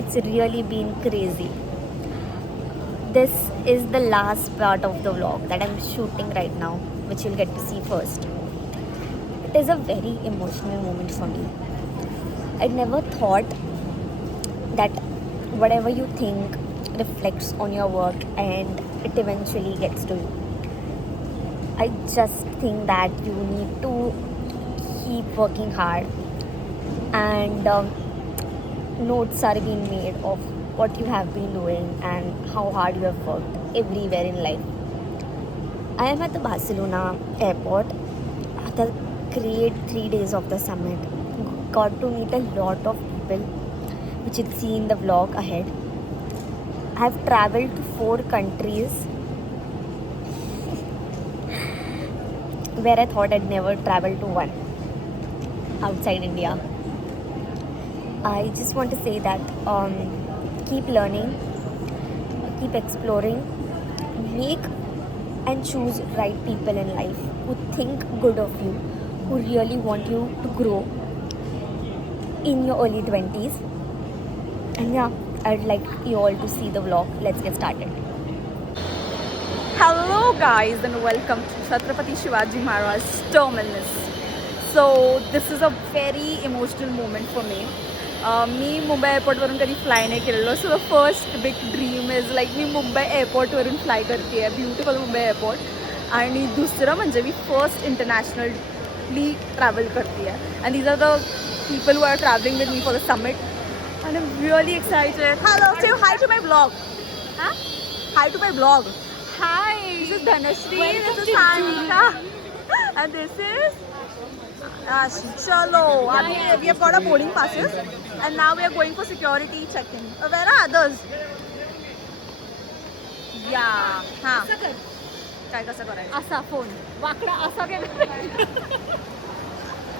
It's really been crazy. This is the last part of the vlog that I'm shooting right now, which you'll get to see first. It is a very emotional moment for me. I never thought that whatever you think reflects on your work and it eventually gets to you. I just think that you need to keep working hard, and notes are being made of what you have been doing and how hard you have worked everywhere in life. I am at the Barcelona airport at the great 3 days of the summit. Got to meet a lot of people, which you'll see in the vlog ahead. I have traveled to 4 countries where I thought I'd never travel to one outside India. I just want to say that keep learning, keep exploring, make and choose right people in life who think good of you, who really want you to grow in your early 20s. And yeah, I'd like you all to see the vlog. Let's get started. Hello guys and welcome to Chhatrapati Shivaji Maharaj Terminus. So this is a very emotional moment for me. मी मुंबई एअरपोर्टवरून कधी fly नाही केलेलो. So the first big dream is like me Mumbai एअरपोर्टवरून fly करते आहे, beautiful Mumbai airport. आणि दुसरं म्हणजे मी first internationally travel करते आहे. And these are the people who are travelling with me for the summit. And I am really excited. Hello, say hi to my blog. हां, hi to my blog. Hi, this is Dhanashree, this is Sanika, and this is Chalo. We have got our boarding passes, and now we are going for security checking. Where are others? Yeah, हाँ. काय कसं करायचं? असा phone वाकडा असा केला.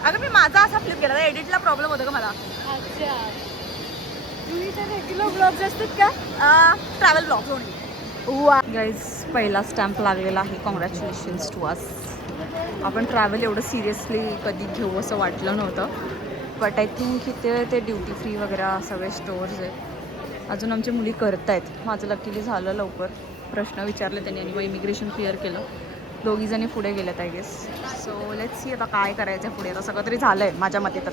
अगं मी माझा असा फ्लिप केला, एडिटला प्रॉब्लेम होतो का मला. अच्छा, तुम्ही तर रेग्युलर ब्लॉग्स असतात का? Travel blogs only. गाईज, पहिला स्टॅम्प लागलेला आहे. Congratulations to us. आपण ट्रॅव्हल एवढं सिरियसली कधी घेऊ असं वाटलं नव्हतं. बट आय थिंक इथे ते ड्युटी फ्री वगैरे सगळे स्टोअर्स आहेत. अजून आमच्या मुली करत आहेत. माझं लकीली झालं लवकर. प्रश्न विचारले त्यांनी आणि मग इमिग्रेशन क्लिअर केलं. दोघीजणी पुढे गेल्यात I guess. So let's see आता काय करायचं पुढे. आता सगळं तरी झालं आहे माझ्या मते, तर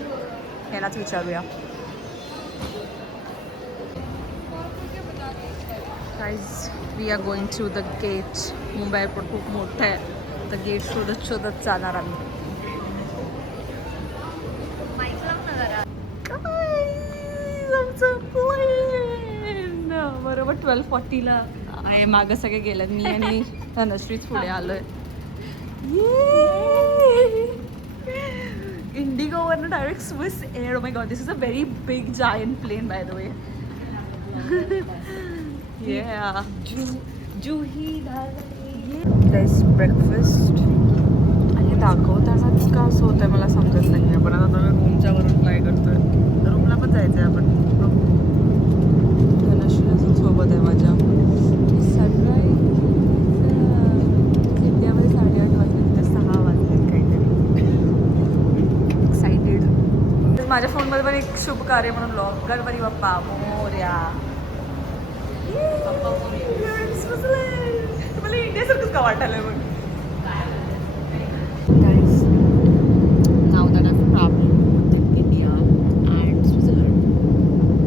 यालाच विचारूया. Guys, we are going through the gate. Mumbai airport खूप मोठं आहे. तर गेट शोधत शोधत जाणार आम्ही. बरोबर 12:40ला आहे. मागं सगळे गेल्यात. मी आणि धनश्रीच पुढे आलोय. इंडिगोवरनं direct Swiss air. Oh my god, this is a very big giant plane by the way. Yeah. Juhi guys, breakfast. आणि दाखवताना का असं होतं आहे मला समजत नाही आहे. पण आता आम्ही रूमच्या वरून फ्लाय करतोय. रूमला पण जायचं आहे आपण. धनश्री अजून सोबत आहे माझ्या. सनराईज इंडियामध्ये 8:30 वाजले, तिथे 6 वाजले काहीतरी. एक्साइटेड. माझ्या फोनमध्ये पण एक शुभ कार्य म्हणून ब्लॉग. गणपती बाप्पा मोरया. मला इंडियासारखंच का वाटायला मग. Now that I've traveled both in India and Switzerland,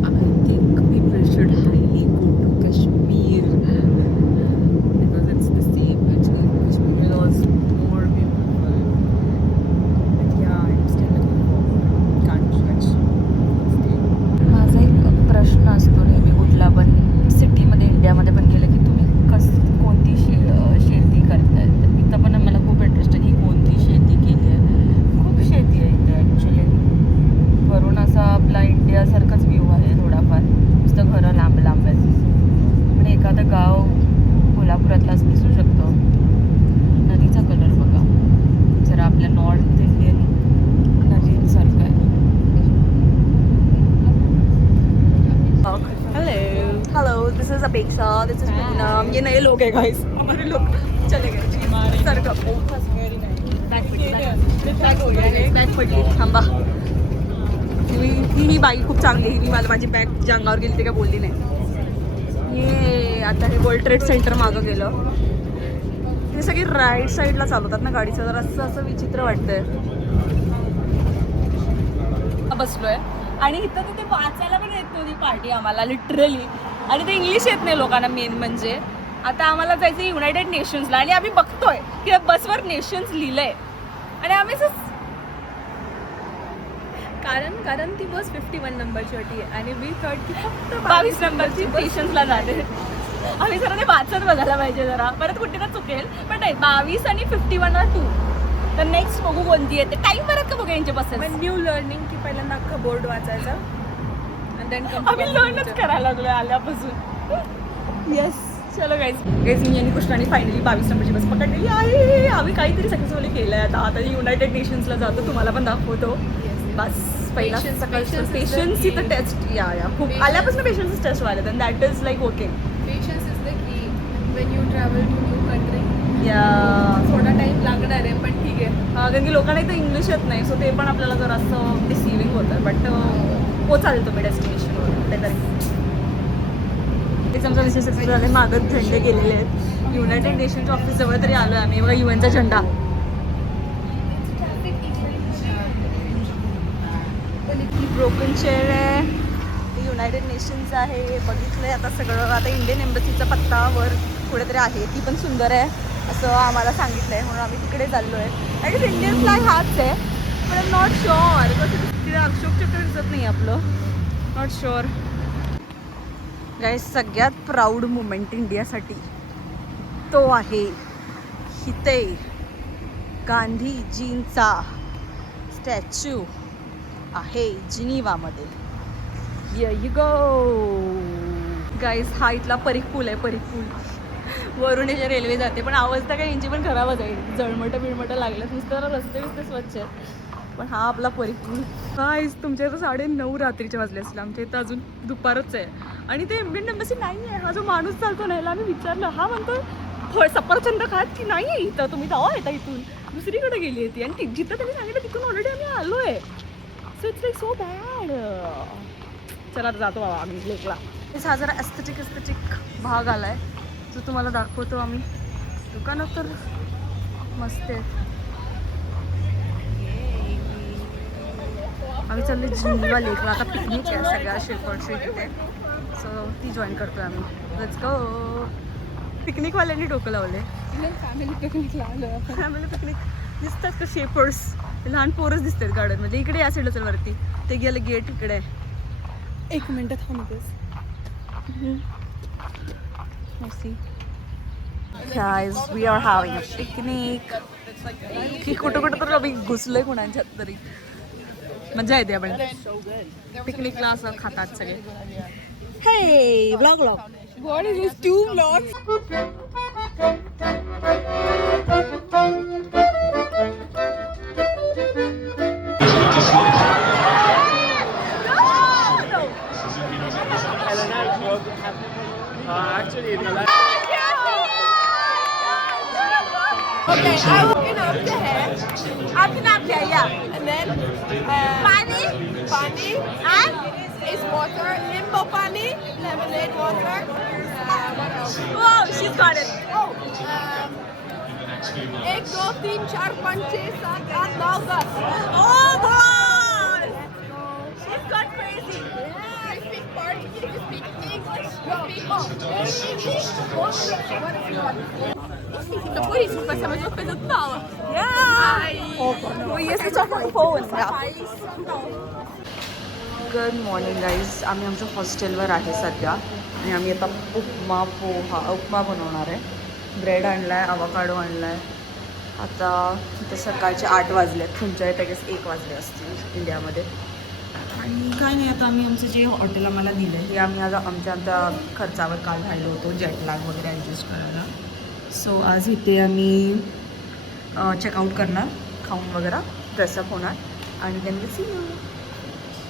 I think people should highly go to Kashmir because it's the same. Actually, Kashmir was more beautiful. But yeah, I'm still looking forward. Can't switch. माझा एक प्रश्न असतो नेहमी कुठला पण सिटीमध्ये इंडियामध्ये पण गेलं की तुम्ही कोणती शेती करताय. तर इथं पण मला खूप इंटरेस्ट आहे की कोणती शेती केली आहे. खूप शेती आहे इथं ॲक्च्युली. वरून असा आपला इंडियासारखाच व्ह्यू आहे थोडाफार. नुसतं घरं लांब लांब आहेत. पण एखादं गाव कोल्हापुरातलाच दिसू शकतो. नदीचा कलर बघा, जरा आपल्या नॉर्थ इंडियन नदीसारखं आहे. हेलो, दिस इज अपेक्षा, दिस इज पूनम. ये नए लोग हैं गाइस. हमारे लोग चले गए. सर का बॅग पडली थांबा. ही बाई खूप चांगली आहे. ही मला माझी बॅग जी अंगावर गेली ते काय बोलली नाही. हे आता हे वर्ल्ड ट्रेड सेंटर मागं गेलं. हे सगळी राईट साईडला चालवतात ना गाडीचं, जर असं असं विचित्र वाटतंय. बसलोय आणि इथं तिथे वाचायला पण येत नव्हती पार्टी आम्हाला लिटरली. आणि ते इंग्लिश येत नाही लोकांना मेन म्हणजे. आता आम्हाला जायचं युनायटेड नेशन्सला आणि आम्ही बघतोय की बसवर नेशन्स लिहिलंय आणि आम्ही कारण ती बस 51 नंबरची होती आणि मी थर्ड की फक्त 22 नंबरची नेशन्सला जाते. आम्ही जरा ते वाचत बघायला पाहिजे जरा, परत कुठे तर चुकेल. पण नाही 22 आणि 51ला 2. तर नेक्स्ट बघू कोणती येते. टाइम परत का बघू यांचे बसेस. न्यू लर्निंग की पहिल्यांदा अख्खा बोर्ड वाचायचा आणि देन आम्ही लर्नच करायला लागलोय आल्यापासून. येस चलो गाईज मी आणि कृष्णाने फायनली 22 नंबरची बस पकडलेली आहे. आम्ही काहीतरी सक्सेसफुली केलंय. आता युनायटेड नेशन्सला जातो, तुम्हाला पण दाखवतो. बस पहिला सकाळचं पेशन्स इथं टेस्ट या खूप आल्यापासून पेशन्स टेस्ट व्हायला that is like okay. Patience is the key when you travel to new country. या थोडा टाइम लागणार आहे पण ठीक आहे. कारण की लोकांना इथं इंग्लिश येत नाही, सो ते पण आपल्याला जरा असं डिसिव्हिंग होतं. बट पोचाल तुम्ही डेस्टिनेशनवर कुठेतरी. आमचा विषय सक्सेस झाले. मागत झेंडे गेलेले आहेत. युनायटेड नेशनच्या ऑफिस जवळ तरी आलो आहे आम्ही. बघा UN चा झेंडा. ही ब्रोकन चेअर आहे. ही युनायटेड नेशन्स आहे. बघितलंय आता सगळं. आता इंडियन एम्बसीचा पत्ता वर कुठेतरी आहे. ती पण सुंदर आहे असं आम्हाला सांगितलंय, म्हणून आम्ही तिकडे चाललो आहे. ॲट इज इंडियन फ्लॅग हाच आहे, पण आय एम नॉट शुअर. कसं तिकडे अशोक चक्र दिसत नाही आपलं. Not sure. गाईज सगळ्यात प्राऊड मुमेंट इंडियासाठी तो आहे इथे गांधीजींचा स्टॅच्यू आहे जिनिवामध्ये. Here you go guys. हा इथला परीख पूल आहे. परीख पूल वरून याच्या रेल्वे जाते, पण आवाज तर काय यांची पण खराबच आहे. जळमटं बिळमटं लागलं नुसतं. रस्ते बिस्ते स्वच्छ आहेत, पण हा आपला परीख पूल. गाईज तुमच्या इथं 9:30 रात्रीचे वाजले असतील. आमच्या इथं अजून दुपारच आहे आणि ते इंडियन एम्बसी नाही आहे. हा जो माणूस चालतो नाही, आम्ही विचारलं. हा म्हणतो सफरचंद खात की नाही आहे इथं, तुम्ही जावा येता इथून. दुसरीकडे गेली आहे ती आणि जिथं त्यांनी सांगितलं तिथून ऑलरेडी आम्ही आलो आहे. So it's like so bad. चला जातो बाबा आम्ही लेकला. हा जरा एस्थेटिक भाग आला आहे जो तुम्हाला दाखवतो आम्ही. दुकानात तर मस्त आहे. आम्ही चाललो जिनिवा लेकला. आता पिकनिक आहे सगळ्या शेपर्डची तिथे, सो ती जॉईन करतोय आम्ही. Let's go. पिकनिकवाल्यांनी डोकं लावले. फॅमिली पिकनिकला आलो. फॅमिली पिकनिक दिसतात का शेपर्ड्स. लहान पोरच दिसतात गार्डनमध्ये. इकडे या साईडला चल वरती. ते गेलं गेट इकडे आहे. 1 minute थांबतेस. Guys, we are having a picnic. की कुठं तर आम्ही घुसलोय कुणाच्यात तरी. मजा येते आपण पिकनिकला असं खातात सगळे. हे blog. What is this 2 vlogs? Actually, the Okay, I open up the head. Open up here, yeah. And then Pani. pani And is water, limbo pani, lemonade water. What else? oh, she's got it. Oh, 1, 2, 3, 4, 5, 6, 7, 8, 9, 10. Oh boy, she's got crazy. Yeah, I speak Portuguese, you speak English, you speak Por isso que vai ser a mesma coisa do Nala. Yeah. We used to talk on the phone. Good morning guys. आम्ही आमच्या हॉस्टेलवर आहे सध्या आणि आम्ही आता उपमा बनवणार आहे. Bread आणला आहे, अवाकाडो आणला आहे. आता इथे सकाळचे 8 वाजले आहेत. तुमच्या इथे 1 वाजले असतील इंडियामध्ये. आणि काय नाही, आता आम्ही आमचं जे हॉटेल आम्हाला दिलं आहे ते आम्ही आज आमच्या खर्चावर काल राहिलो होतो जेटलॅग वगैरे ॲडजस्ट करायला. सो आज इथे आम्ही चेकआउट करणार, खाऊन वगैरे ड्रेसअप होणार आणि देन सी यू.